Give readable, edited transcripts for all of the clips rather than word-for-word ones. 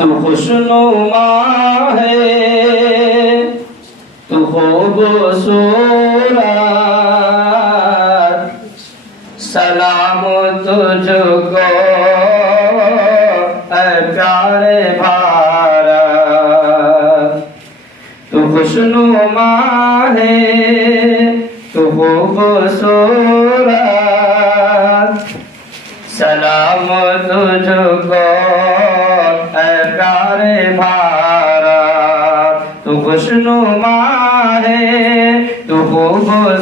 तू खुशनुमा है, तू खूबसूरत, सलाम तुझको ऐ प्यारे भारत। तू खुशनुमा है, तू खूबसूरत, सलाम तुझको ऐ प्यारे भारत। तू खुशनुमा है, तू खूबसूरत,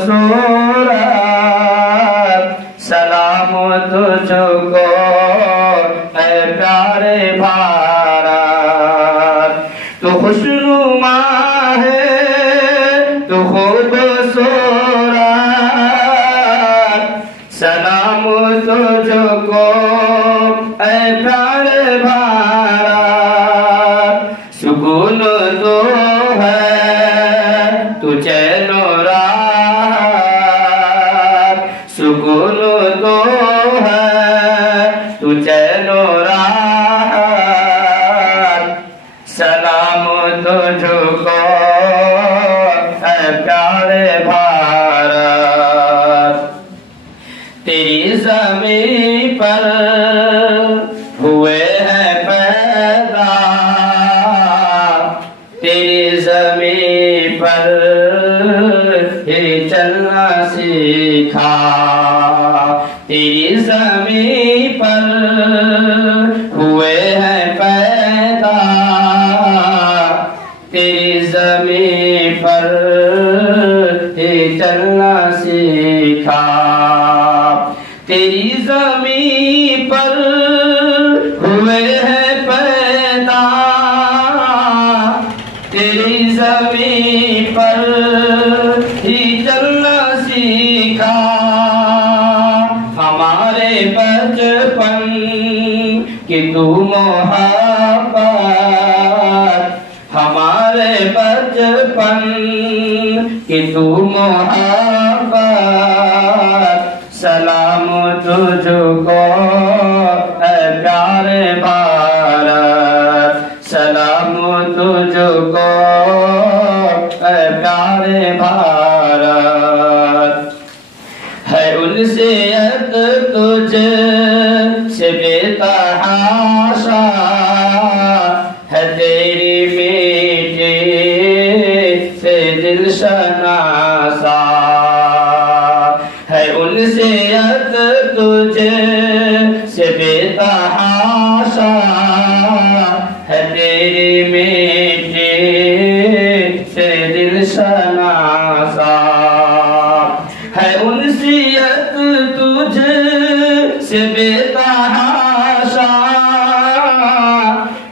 सलाम तुझको ऐ प्यारे भारत। तू खुशनुमा है, तू खूबसूरत, सलाम तुझको ऐ प्यारे भारत। सुकून तो है, तू चैन राहत, सुकून तो है, तू चैन राहत, सलाम तुझको ऐ प्यारे भारत। तेरी ज़मीं पर हुए हैं पैदा, तेरी ज़मीं पर ही चलना सीखा। तेरी ज़मीं पर हुए हैं पैदा, तेरी ज़मीं पर ही चलना सीखा। तेरी ज़मीं पर हुए हैं पैदा, तेरी ज़मीं पर ही चलना सीखा। हमारे बचपन की तू मोहब्बत, हमारे बचपन की तू मोहब्बत, सलाम तुझको ऐ प्यारे भारत। सलाम तुझको ऐ प्यारे भारत। है उनसियत तुझ से बेतहाशा, है तेरी मीठी से दिल शनासा। है उनसियत तुझ से बेतहाशा, है तेरी मीठी से दिल शनासा। है उनसियत तुझ से बेतहाशा,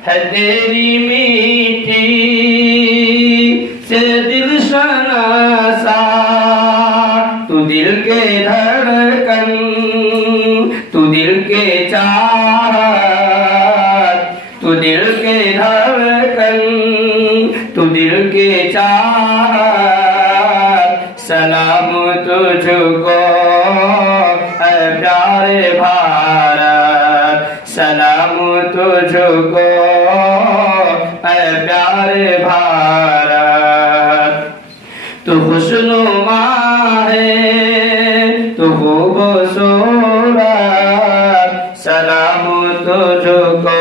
है तेरी मीठी से दिल शनासा। तू दिल के धड़कन, तू दिल के चाहत, तू दिल के धड़कन, तू दिल के चाहत, सलाम तुझको ऐ प्यारे भारत। सलाम तुझको ऐ प्यारे भारत। तू खुशनुमा है, तू खूबसूरत, सलाम तुझको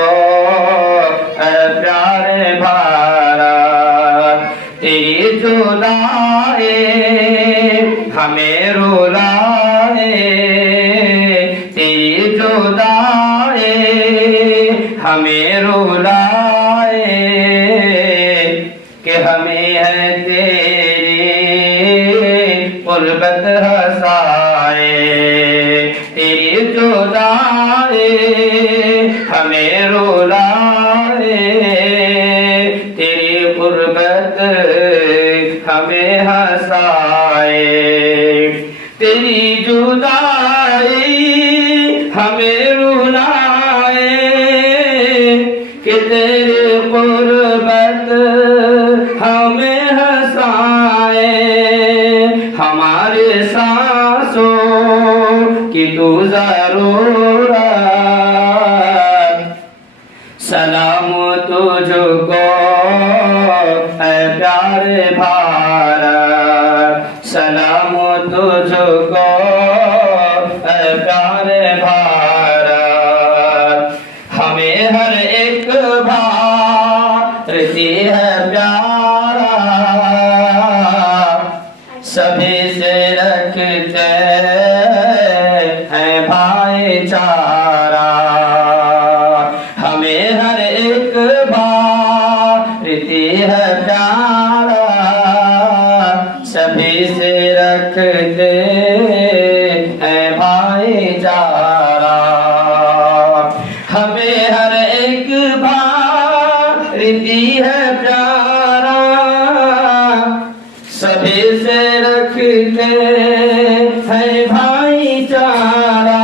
ऐ प्यारे भारत। तेरी जुदाई हमें रुलाए, तेरी जुदाई हमें रुलाए, कि हमें है तेरी गुर्बत हंसाए। तेरी जुदाई हमें रुलाए, तेरी गुर्बत हमें हंसाए। तेरी जुदाई हमें रुलाए, कि तेरी गुर्बत हमें हंसाए। हमारे सांसों की तू जरूरत, सलाम तुझको है प्यारे भारत, सलाम तुझको है प्यारे भारत। हमें हर एक भारती है प्यारा, सभी से रखते हैं भाईचारा। हमें हर एक भारती है प्यारा, सभी से रखते हैं भाईचारा। हमें हर एक भारती है प्यारा, सभी से रखते हैं भाईचारा।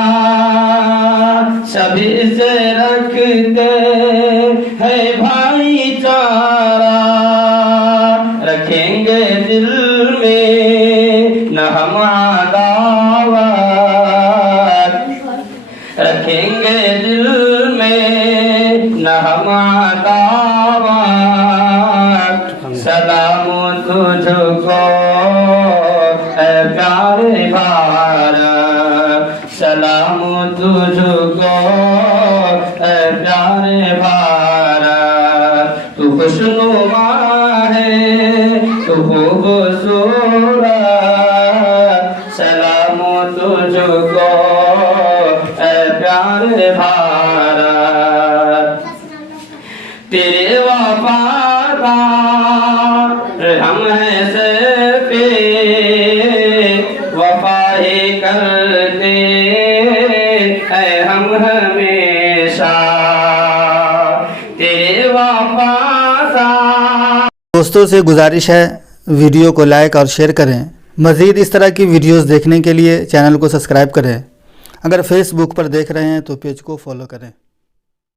सभी से रखते हैं भाईचारा। रखेंगे दिल में न हम अदावत, रखेंगे दिल में न हम अदावत। सलाम तुझको है प्यारे भारत, सलाम तुझको है प्यारे भारत। तू खुशनुमा है, तू खूबसूरत, सलाम तुझको है प्यारे भारत। तेरे वफादार हम हैं सिर्फ़ वफा ही करते हैं हम हमेशा, तेरे वफादार। दोस्तों से गुजारिश है वीडियो को लाइक और शेयर करें। मज़ीद इस तरह की वीडियोस देखने के लिए चैनल को सब्सक्राइब करें। अगर फेसबुक पर देख रहे हैं तो पेज को फॉलो करें।